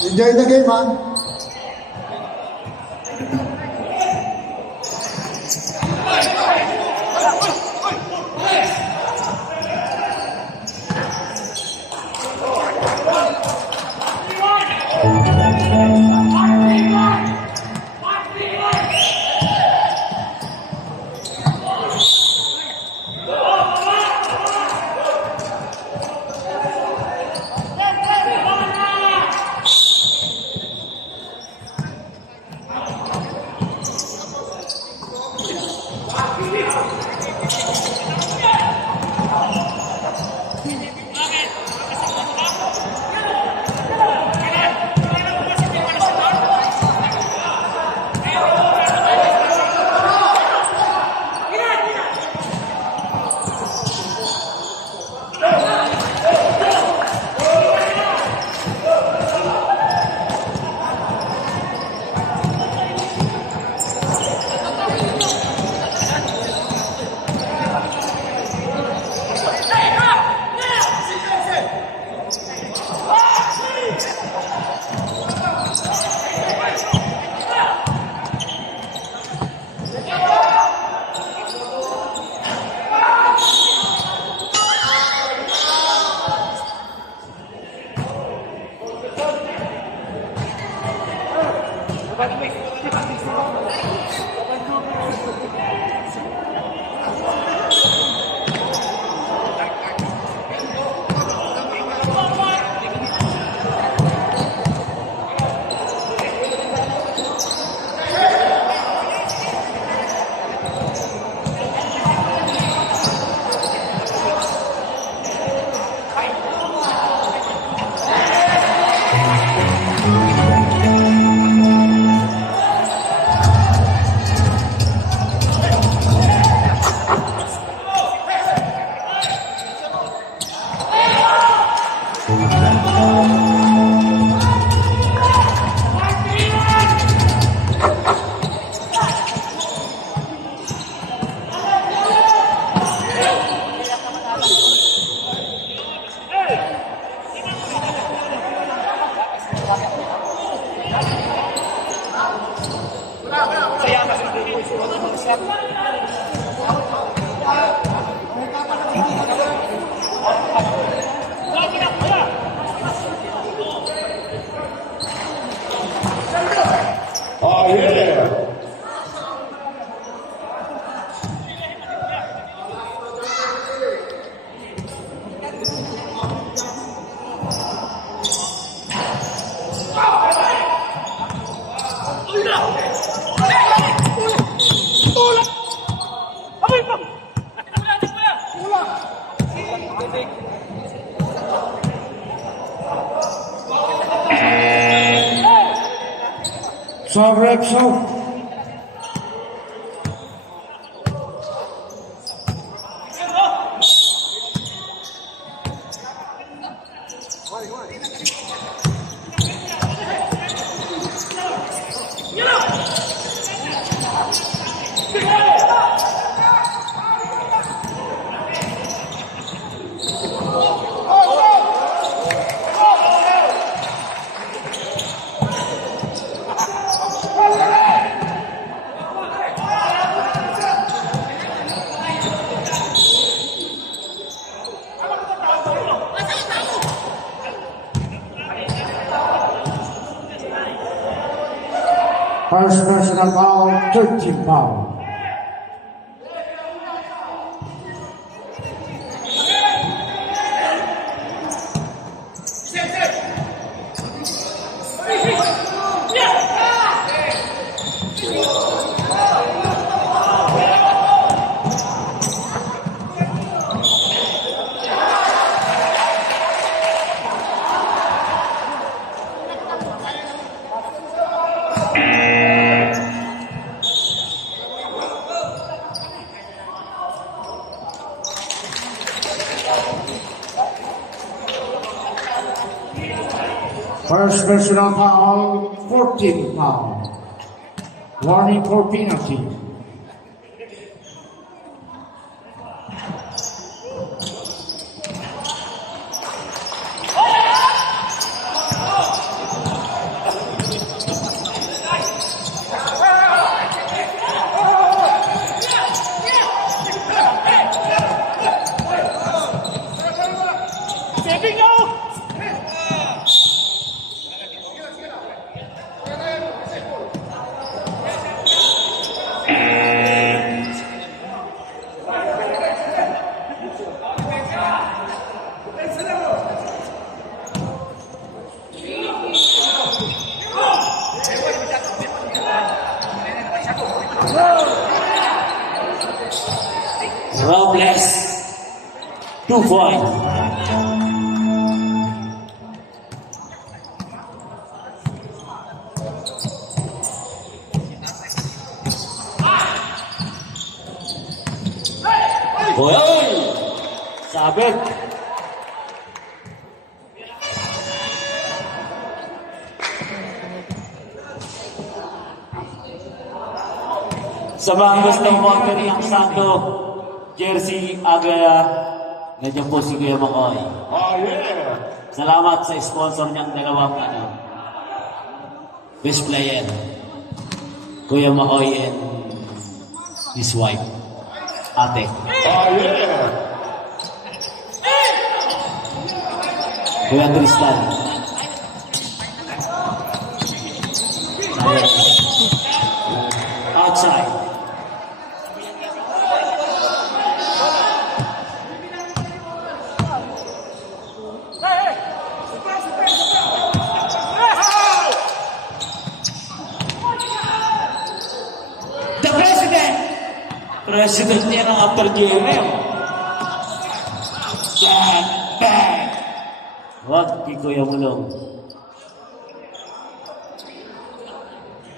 Enjoy the game, man. Oh, yeah. Sobrek, so. First personal foul, 13 foul. First personal foul, 14 foul. Warning for penalty. 2 point. Hoy! Sabit. Sa mga gustong order ng Santo Jersey Agaya, nandiyan po si Kuya Makoy. Oh, yeah. Salamat sa sponsor niyang dalawang best player. Kuya Makoy and his wife, ate. Oh, yeah. Kuya Tristan. Ayan. Outside. The President! President niya ng after GMM. Bang! Bang! Wag, kay Kuya Mulong.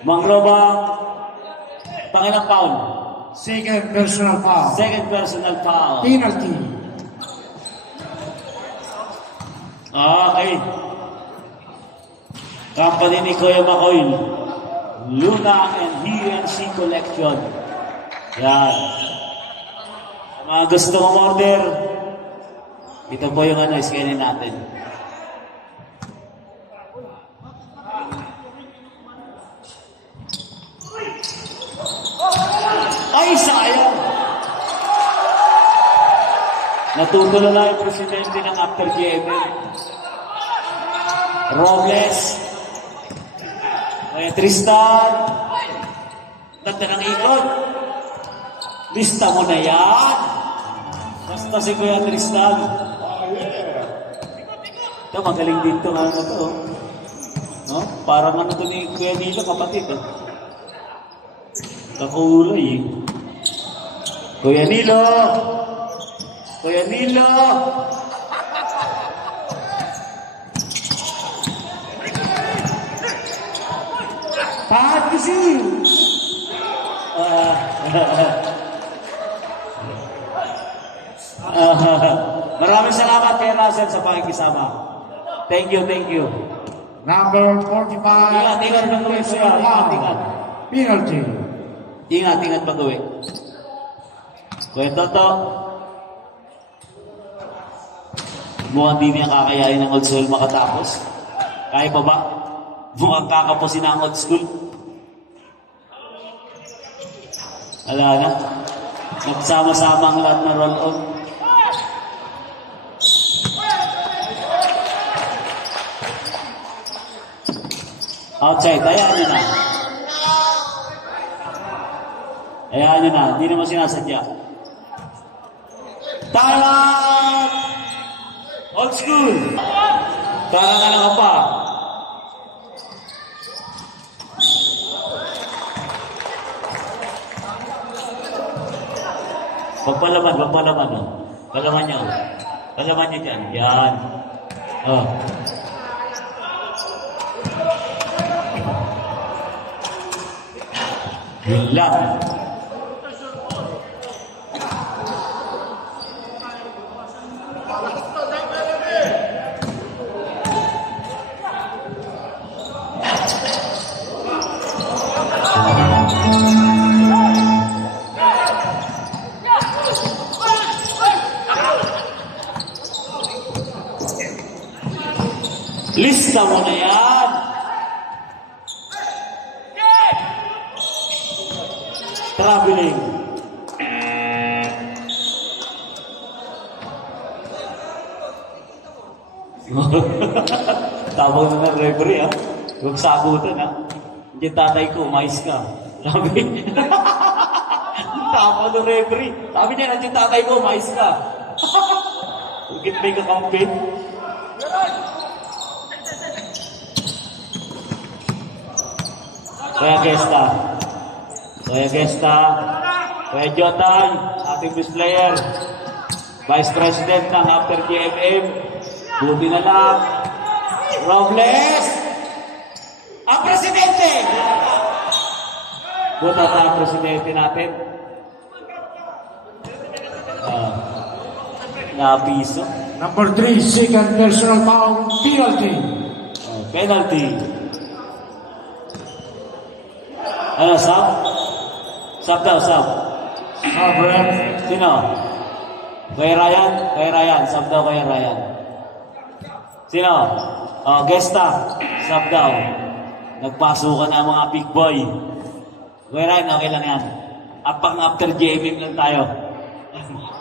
Mangrobang, pangilang foul. Second personal foul. Second personal foul. Penalty. Okay. Company ni Kuya Makoy. Luna and HNC Collection. Yan. Sa mga gusto mong order, ito po yung scanin natin. Ay, sayang! Natutulo na yung presidente ng After GML. Robles. Kuya Tristan. Ganda ng ikot. Lista mo na yan. Basta si Kuya Tristan. Oh, yeah. Ito, magaling dito nga na to. No? Parang ano to ni Kuya Nilo, kapatid. Kakulay eh. Kuya Nilo! Kuya Nilo! Pahat kasi. Maraming salamat kay Russell sa pakikisama. Thank you, thank you. Number 45. Ingat ng uwi siya. Ingat. Penalty. Ingat pag-uwi. Kuya Toto. Mukhang di niya kakayain ng old school makatapos. Kaya pa ba? Mukhang kakapusin ang old school. Wala na. Nagsama-sama ang lahat na roll-on. Outside, hayaan nyo na. Hayaan nyo na, hindi naman sinasadya. Tara! Old school! Tara nga lang pa. Pagpalaman. Oh. Palaman nyo. Palaman nyo dyan. Yan. Oh. Yun lang. Lista mo na yan. Traveling. Tawag na ng referee, ha? Huwag sagutan, ha? Hindi tatay ko, mais ka. Sabi. Tawag ng referee. Sabi niya, nandiyan tatay ko, mais ka. Hugit may kakampit. Kuya Gesta. Kuya Gesta. Kuya Jotay, ating best player. Vice President ng After GMM. Buti na lang. Robles! Ang Presidente! Buta sa ang Presidente natin. Napiso. Number 3, second personal foul, penalty. Penalty. Ano, sub? Sub daw, sub. Sub-ref. Sino? Kuya Ryan? Kuya Ryan. Sub daw, Kuya Ryan. Sino? Oh, Gesta. Sub daw. Nagpasukan ang mga big boy. Kuya Ryan, okay lang yan. Apang after GMM lang tayo.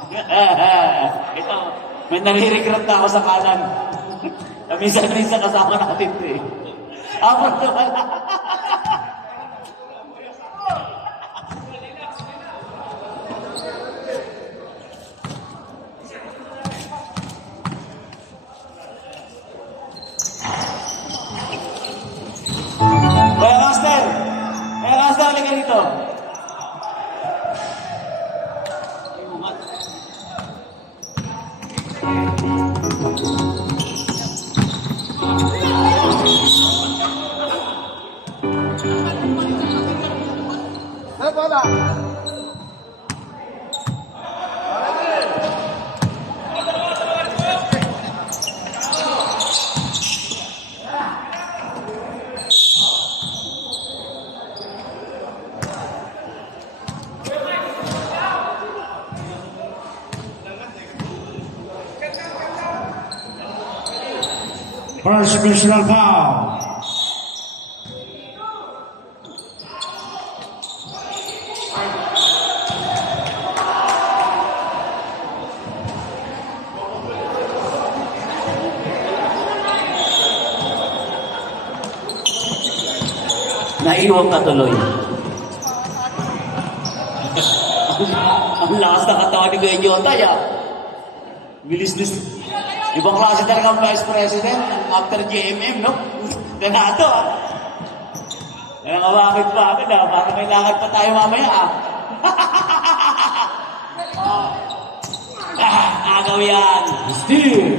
Ito, may nare-regret na ako sa kanan. Minsan-minsan kasama natin ito eh. Apang naman. Kuya Master! Kuya Master, halika dito. First personal foul. Naiwan ka tuloy. Ang lakas na katawan ni Kuya Jotay ah. Bilis-lis. Ibang klase talaga ang Vice President after GMM, no? Ganado ah. Kaya nga bakit ah? Bakit may lakad pa tayo mamaya ah? Agaw yan. Steal.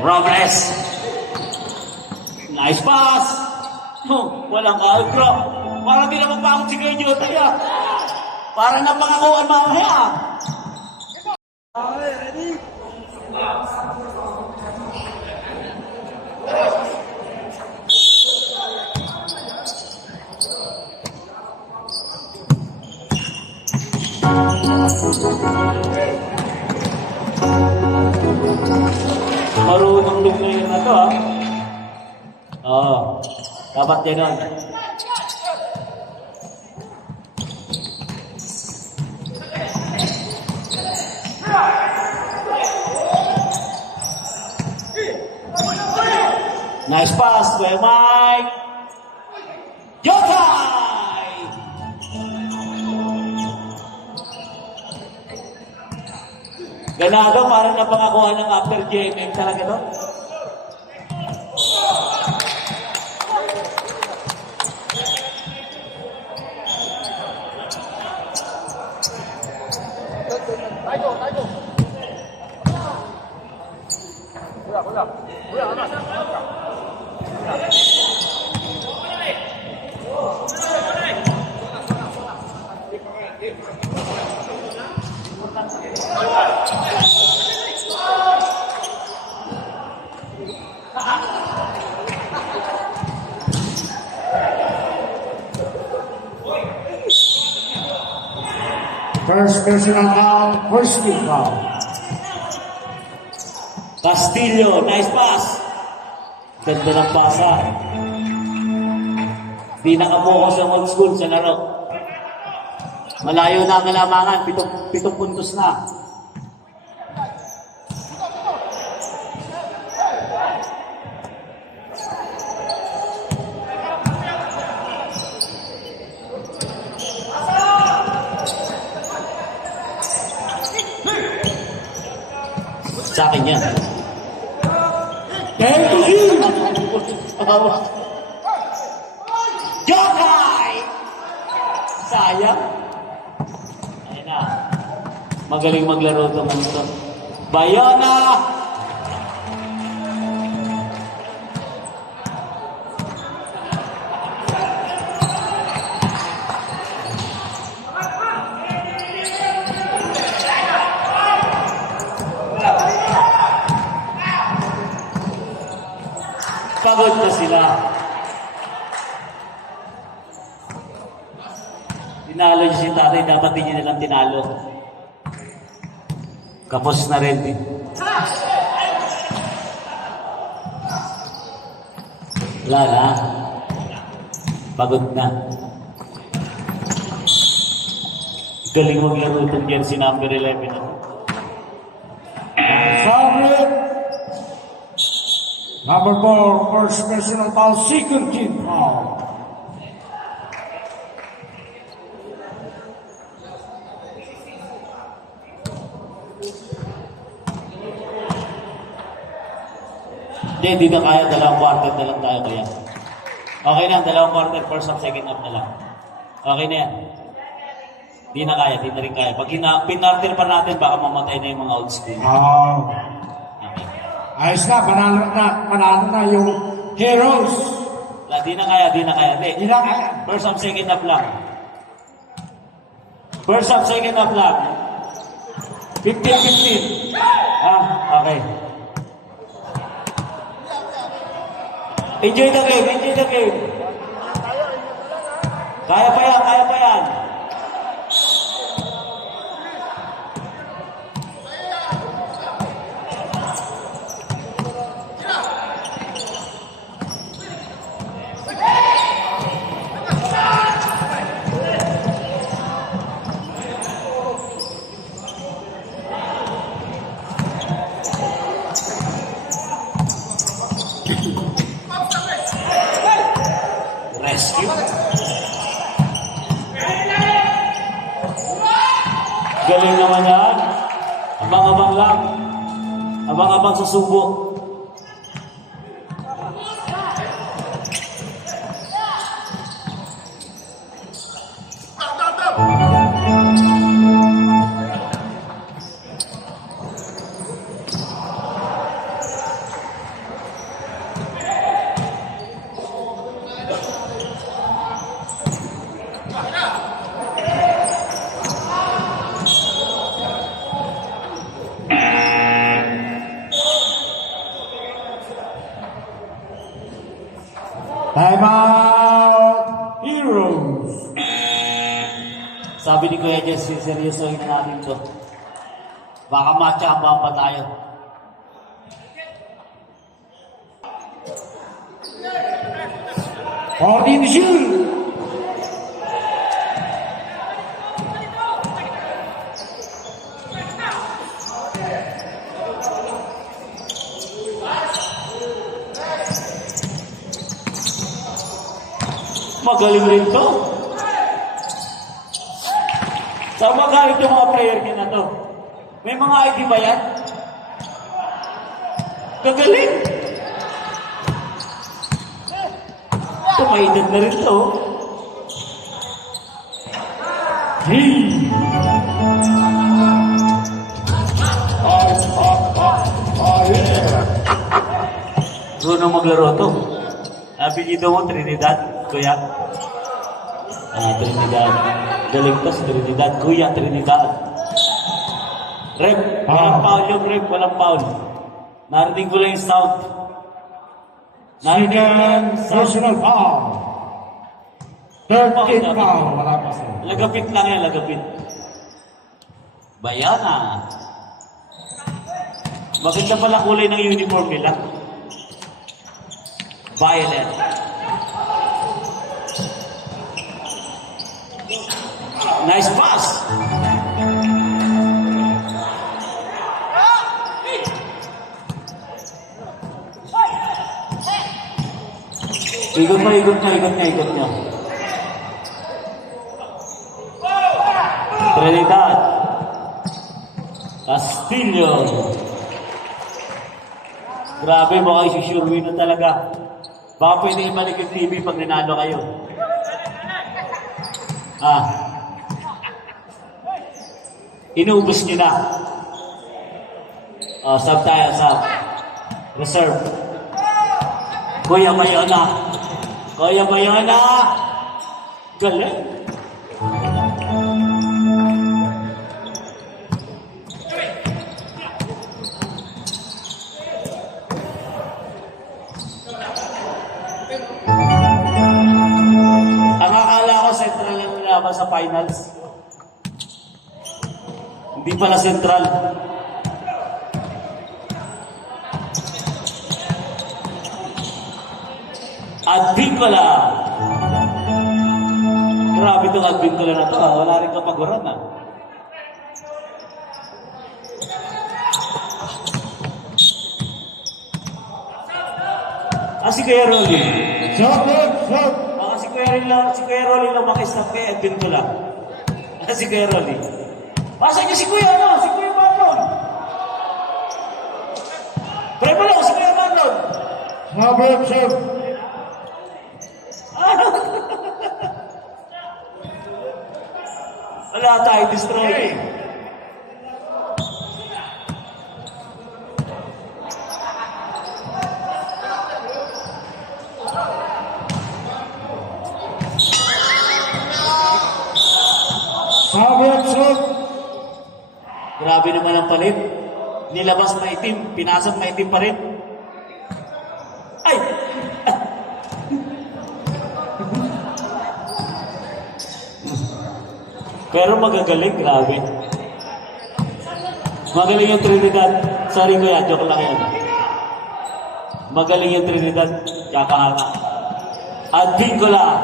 Robles. Nice pass. Walang ka-outro. Parang di na magpakot si Kuya Jotay ah. Parang napangakuan mamaya ah. Marunong lumayan na to ah. Oo. Dapat yan. Nice pass, Kuya Mike. Jotay! Ganado, parang napangakuha ng after GMM talaga to. First personal foul, first team foul. Castillo, nice pass. Ganda ng pasa. Di nakapokus ang old school sa laro. Malayo na ang kalamangan, 7 puntos na. Sa akin yan. Penalty. Go! sayang. Ayun na. Magaling maglaro ito mga ito. Bayana! Pagod na sila. Tinalo niyo si tatay, dapat din niya nilang tinalo. Kapos na rin din. Wala na. Pagod na. Galing maglaro itong jersey number 11. Fabric. Number 4, first personal foul, second team foul. Hindi na kaya, dalawang quarter na lang tayo kaya. Okay na, dalawang quarter, first up, second up na lang. Okay na yan. Di na kaya, di na rin kaya. Pag pinartil pa natin, baka mamatay na yung mga old school. Okay. Ayos na, panalo na yung Heroes. Di na kaya, di na kaya. Di. Ilang kaya? First up, second up lang. First up, second up lang. 15-15. Okay. Enjoy the game, enjoy the game. Kaya pa yan, kaya pa yan. Rescue. Galing naman yan. Abang-abang lang. Abang-abang sa subo. Time out, Heroes. Sabi ni Kuya Jess, seryosohin natin to. Baka matchamba pa tayo. Ordin Jules. Magaling rin to. Saan magaling itong mga player niya na to? May mga ID ba yan? Gagaling. Ito, may edad na rin to. Bruno maglaro to. Apelido mo, Trinidad, Kuya. Trinidad. Galing to si Trinidad. Kuya, Trinidad. Rep, walang foul yung rep, walang foul. Narinig ko lang yung sound. Second personal foul. Third team foul. Wala pa sila. Lagapit lang yan, lagapit. Bayana. Maganda pala kulay ng uniform nila. Violet. Nice pass. Ikot niya. Trinidad. Castillo. Grabe, baka isusure win na talaga. Baka pwede ibalik yung TV pag ninalo kayo. Inubos nyo na. Sub tayo, sub. Reserve. Kuya Bayona. Kuya Bayona. Galing. Ang akala ko central lang nalaban sa finals. Hindi pala central. Advincola. Grabe itong Advincola na to. Wala rin kapaguran ah. Si Kuya Rolly. Shot, shot. Si Kuya Rolly lang makistop kay Advincola. Si Kuya Rolly. Basa niyo si Kuya ano? Si Kuya Marlon. Pre mo lang, si Kuya Marlon. Shot, shot. Wala tayo, destroy. Shot, shot. Grabe naman ang palit. Nilabas maitim, pinasok maitim pa rin. Ay! Pero magagaling, grabe. Magaling yung Trinidad. Sorry kuya, joke lang yan. Magaling yung Trinidad. Kakahanga. Advincola.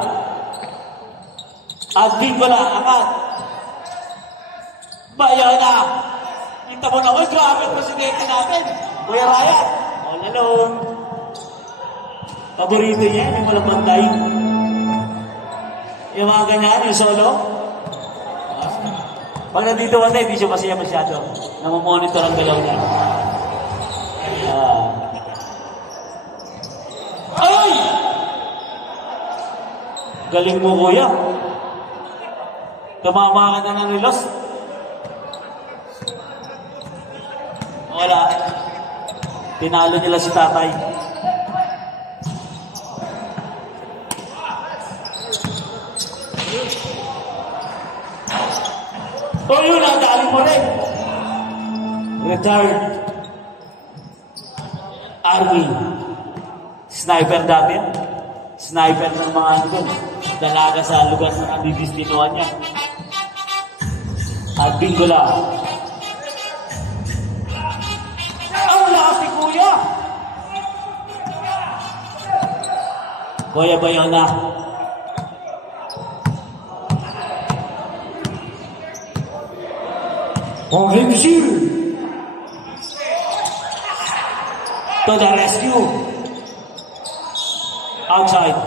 Advincola, angat. Bayan na. Kita mo na, grabe ang presidente natin. Kuya Ryan. All alone. Paborito niya, yung walang bantay. Yung mga ganyan, yung solo. Pag nandito ka hindi siya masaya masyado. Namomonitor ang galaw niya. Ay! Galing mo, kuya. Tumama ka na ng relos. Wala. Tinalo nila si tatay. O yun, nadali mo rin. Retired Army. Sniper dati. Sniper ng mga ano doon. Dalaga sa lugar na nadidistinuan niya. Advincola. Ang lakas ni Kuya. Kuya Bayona. Convention. To the rescue. Outside.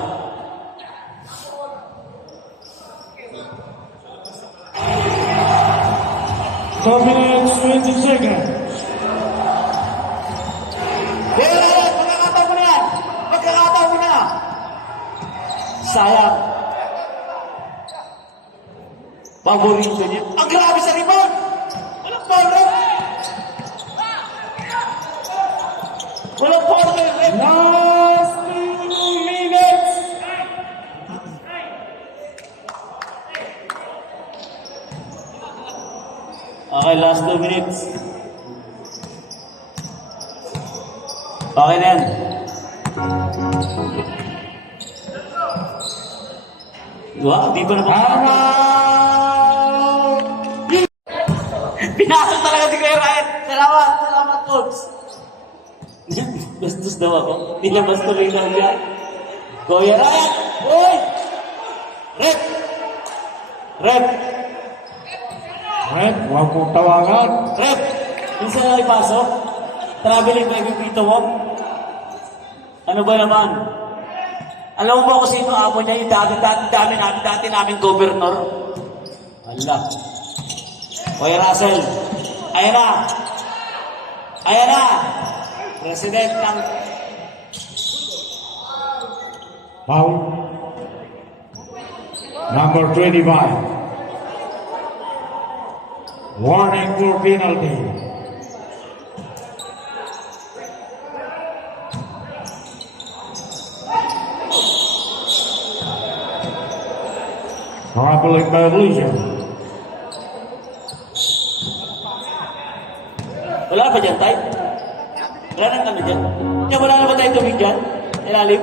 Minutes, 20 seconds. Magkakataw mo na yan! Magkakataw mo na! Sayang. Paborito niya. Ang grabe sa rebound! Walang polo! Walang polo kayo, Rep! Last 2 minutes. Okay, last 2 minutes. Okay na yan. Wow, di ba naman? Pinasok talaga si Kuya Ryan. Salamat, salamat, folks. Bastos daw ako. Nilabas tuloy na niya. Kuya Ryan! Uy! Rep! Rep! Red, huwag mong tawagan. Rep! Yung saan na ipasok? Traveling by Pipito mo? Ano ba naman? Alam mo ba kung sino amo niya yung dati namin governor? Allah. Kuya Russell, ayan na. Ayan na. President ng... Foul. Number 25. Warning for penalty. Traveling violation. Wala pa dyan, Tay? Wala nang kami dyan? Kaya wala na ba tayo tubig dyan? Ilalim?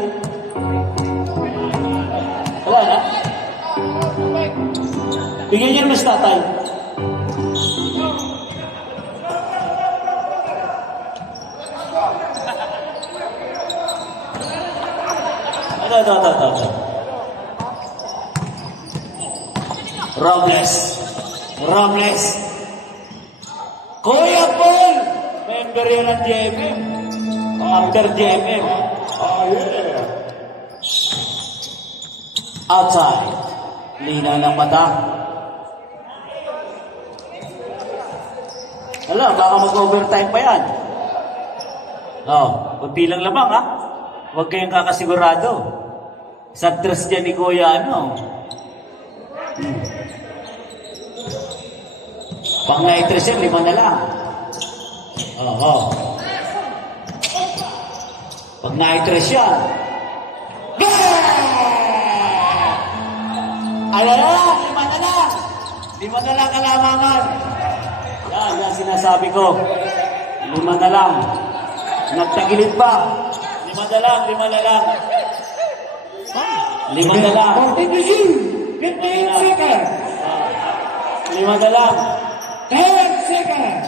Wala na? Bigyan niyo naman sa tatay. Ito. Robles. Kuya Paul! Member yan ng GMM. After GMM. Oh, yeah. Outside. Lina ng mata. Alam, baka mag-overtime pa yan. Kunti lang lamang ha. Huwag kayong kakasigurado. Sa tres dyan ni Kuya Pang nitrous yan, 5 na lang. Pag nitrous yan. Ayan na lang, 5 na lang. 5 na lang kalamangan. Yan sinasabi ko. 5 na lang. Nagtagilid pa. 5 na lang. 5 na lang. 15 seconds. 5 na lang. 10 seconds.